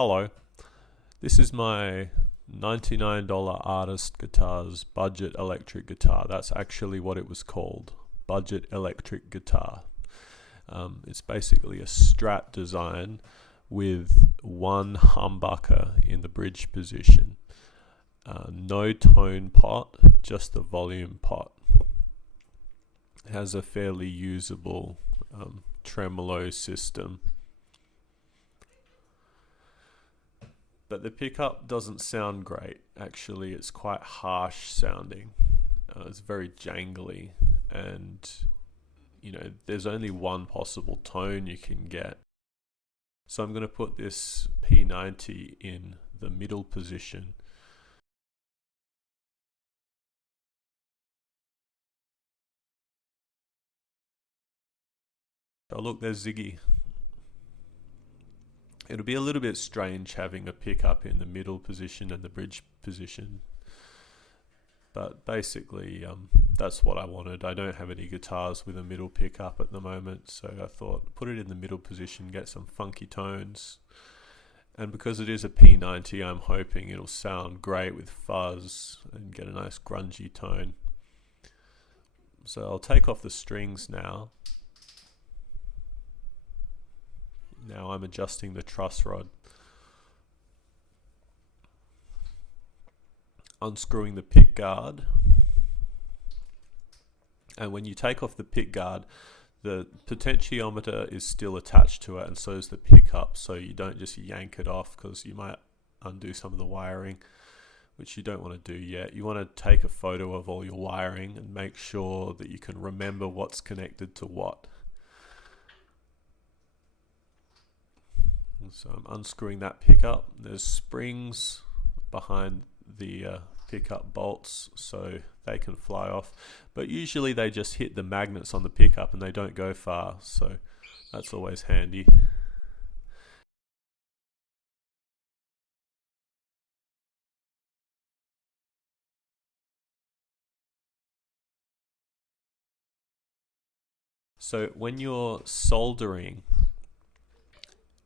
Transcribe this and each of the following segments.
Hello, this is my $99 Artist Guitars budget electric guitar. That's actually what it was called, budget electric guitar. It's basically a Strat design with one humbucker in the bridge position. No tone pot, just the volume pot. It has a fairly usable tremolo system. But the pickup doesn't sound great. Actually, it's quite harsh sounding. It's very jangly, and there's only one possible tone you can get. So I'm going to put this P90 in the middle position. Oh look, there's Ziggy. It'll be a little bit strange having a pickup in the middle position and the bridge position, but basically that's what I wanted. I don't have any guitars with a middle pickup at the moment, so I thought put it in the middle position, get some funky tones. And because it is a P90, I'm hoping it'll sound great with fuzz and get a nice grungy tone. So I'll take off the strings now. Now I'm adjusting the truss rod. Unscrewing the pick guard. And when you take off the pick guard, the potentiometer is still attached to it, and so is the pickup, so you don't just yank it off because you might undo some of the wiring, which you don't want to do yet. You want to take a photo of all your wiring and make sure that you can remember what's connected to what. So I'm unscrewing that pickup. There's springs behind the pickup bolts so they can fly off, but usually they just hit the magnets on the pickup and they don't go far, so that's always handy. So when you're soldering,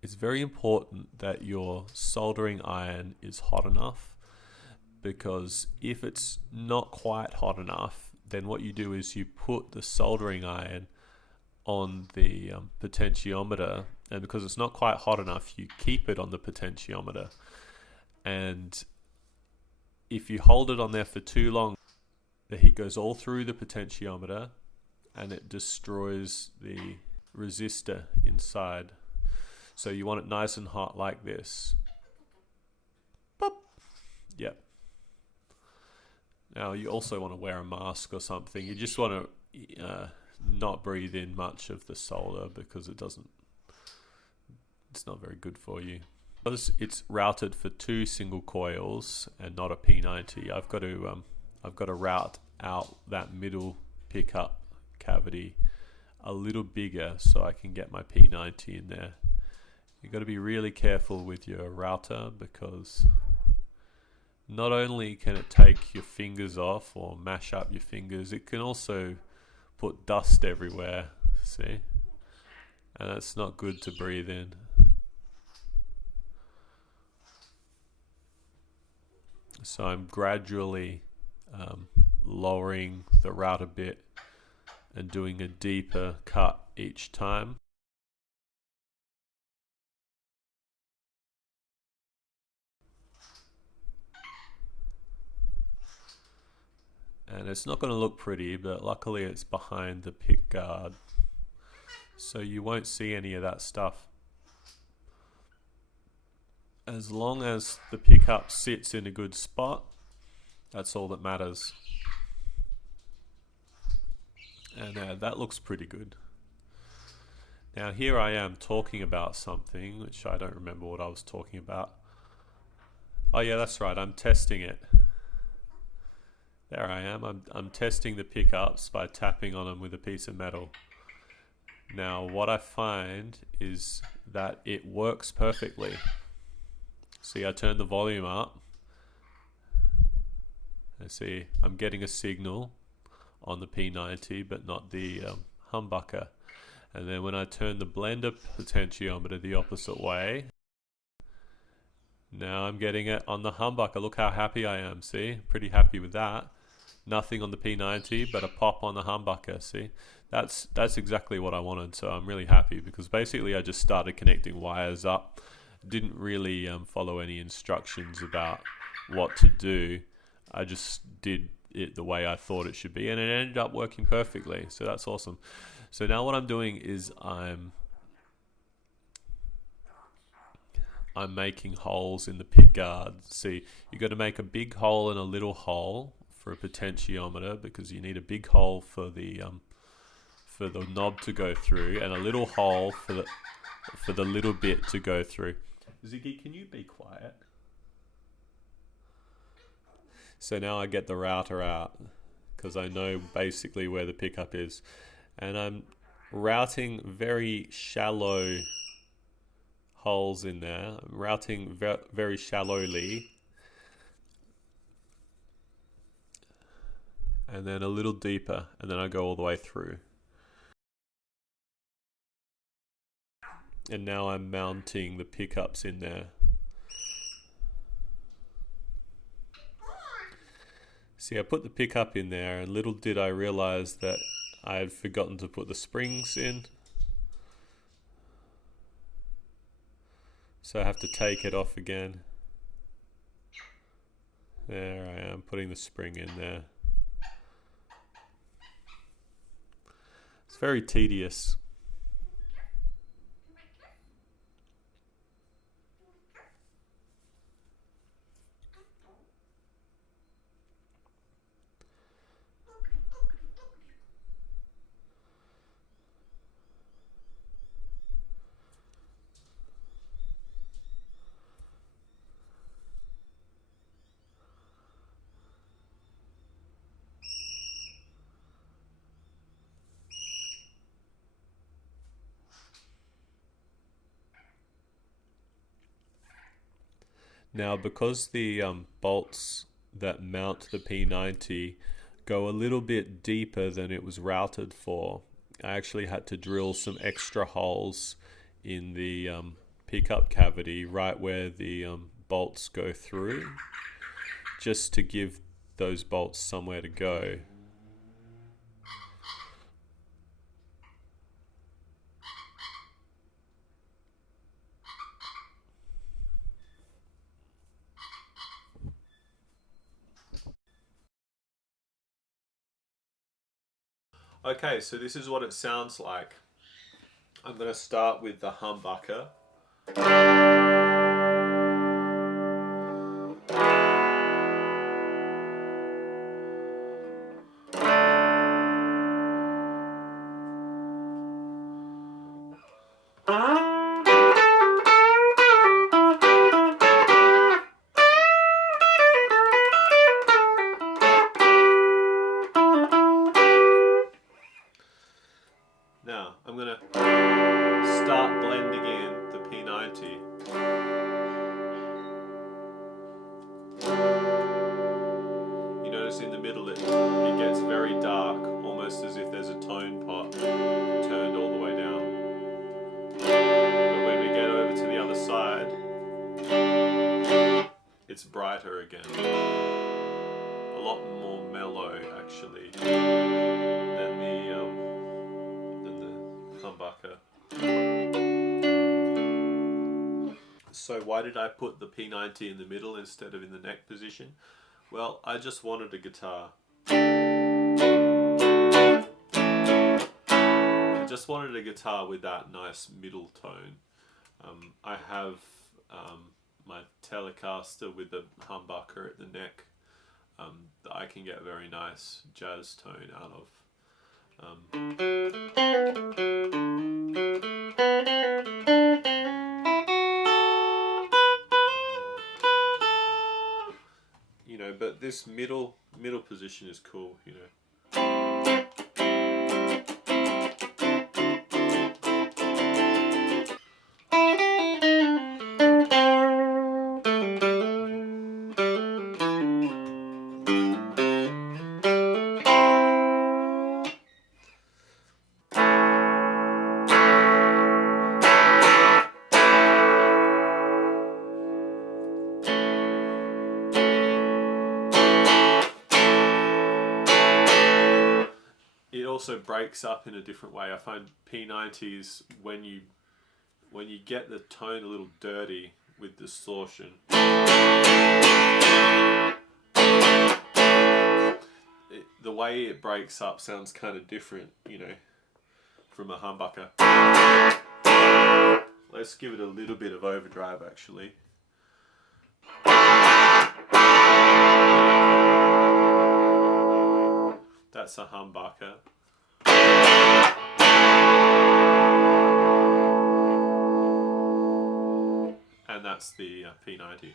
it's very important that your soldering iron is hot enough, because if it's not quite hot enough, then what you do is you put the soldering iron on the potentiometer, and because it's not quite hot enough, you keep it on the potentiometer. And if you hold it on there for too long, the heat goes all through the potentiometer and it destroys the resistor inside. So you want it nice and hot like this. Pop. Yep. Now you also want to wear a mask or something. You just want to not breathe in much of the solder, because it's not very good for you. Because it's routed for 2 single coils and not a P90, I've got to route out that middle pickup cavity a little bigger so I can get my P90 in there. You've got to be really careful with your router, because not only can it take your fingers off or mash up your fingers, it can also put dust everywhere, see? And that's not good to breathe in. So I'm gradually lowering the router bit and doing a deeper cut each time. And it's not going to look pretty, but luckily it's behind the pick guard, so you won't see any of that stuff. As long as the pickup sits in a good spot, that's all that matters. And that looks pretty good. Now here I am talking about something, which I don't remember what I was talking about. Oh yeah, that's right, I'm testing it. There I am. I'm testing the pickups by tapping on them with a piece of metal. Now what I find is that it works perfectly. See, I turn the volume up. I see I'm getting a signal on the P90, but not the humbucker. And then when I turn the blender potentiometer the opposite way, Now I'm getting it on the humbucker. Look how happy I am. See, pretty happy with that. Nothing on the P90, but a pop on the humbucker. See, that's exactly what I wanted. So I'm really happy because basically I just started connecting wires up. Didn't really follow any instructions about what to do. I just did it the way I thought it should be, and it ended up working perfectly. So that's awesome. So now what I'm doing is I'm making holes in the pick guard. See, you got to make a big hole and a little hole for a potentiometer because you need a big hole for the knob to go through and a little hole for the little bit to go through. Ziggy, can you be quiet? So now I get the router out because I know basically where the pickup is, and I'm routing very shallow holes in there. I'm routing very shallowly, and then a little deeper, and then I go all the way through. And now I'm mounting the pickups in there. See, I put the pickup in there, and little did I realize that I had forgotten to put the springs in. So I have to take it off again. There I am, putting the spring in there. It's very tedious. Now, because the bolts that mount the P90 go a little bit deeper than it was routed for, I actually had to drill some extra holes in the pickup cavity right where the bolts go through, just to give those bolts somewhere to go. Okay, so this is what it sounds like. I'm going to start with the humbucker. Now, I'm going to start blending in the P90. You notice in the middle it gets very dark, almost as if there's a tone pot turned all the way down. But when we get over to the other side, it's brighter again. A lot more mellow, actually, than the humbucker. So why did I put the P90 in the middle instead of in the neck position? Well, I just wanted a guitar. I just wanted a guitar with that nice middle tone. I have my Telecaster with the humbucker at the neck that I can get a very nice jazz tone out of. You know, but this middle position is cool, you know. also breaks up in a different way. I find P90s, when you get the tone a little dirty with distortion, the way it breaks up sounds kind of different, you know, from a humbucker. Let's give it a little bit of overdrive actually. That's a humbucker. And that's the P90.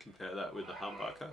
Compare that with the humbucker.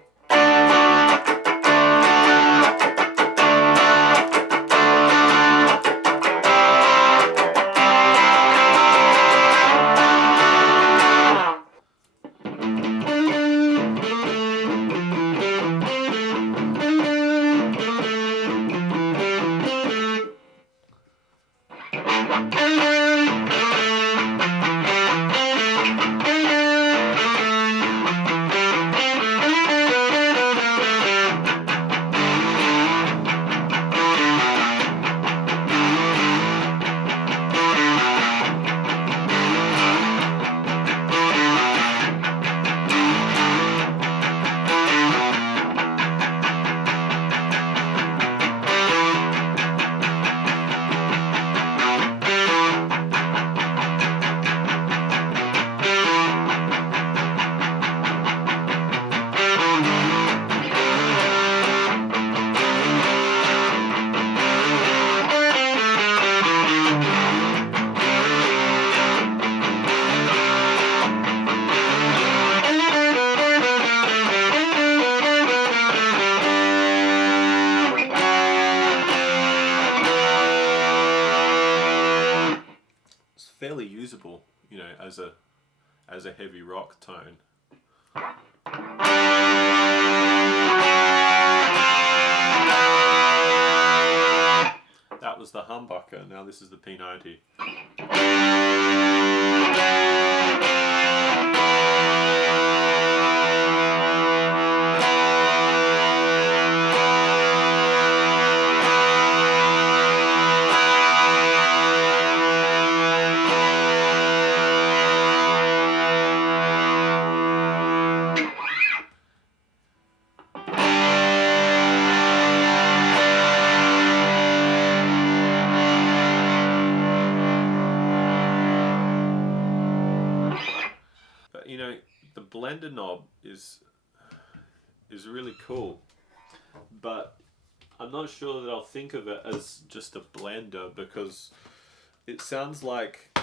Fairly usable, you know, as a heavy rock tone. That was the humbucker, now this is the P90. You know, the blender knob is really cool, but I'm not sure that I'll think of it as just a blender, because it sounds like,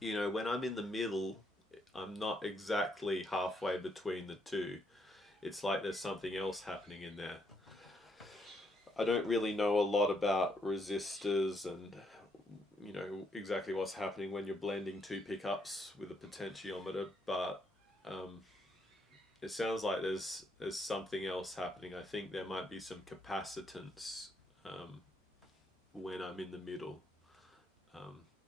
you know, when I'm in the middle, I'm not exactly halfway between the two. It's like there's something else happening in there. I don't really know a lot about resistors and, you know, exactly what's happening when you're blending two pickups with a potentiometer, but it sounds like there's something else happening. I think there might be some capacitance when I'm in the middle,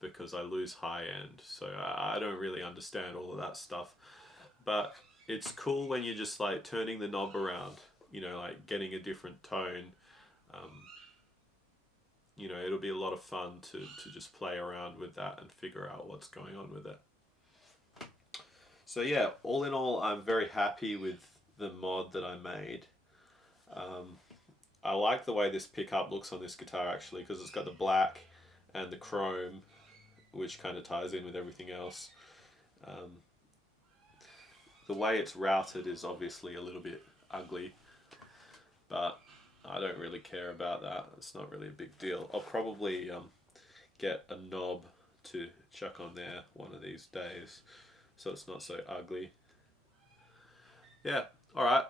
because I lose high end, so I don't really understand all of that stuff. But it's cool when you're just like turning the knob around, you know, like getting a different tone. You know, it'll be a lot of fun to just play around with that and figure out what's going on with it. So yeah, all in all, I'm very happy with the mod that I made. I like the way this pickup looks on this guitar actually, because it's got the black and the chrome, which kind of ties in with everything else. The way it's routed is obviously a little bit ugly, but I don't really care about that. It's not really a big deal. I'll probably get a knob to chuck on there one of these days, so it's not so ugly. Yeah, alright.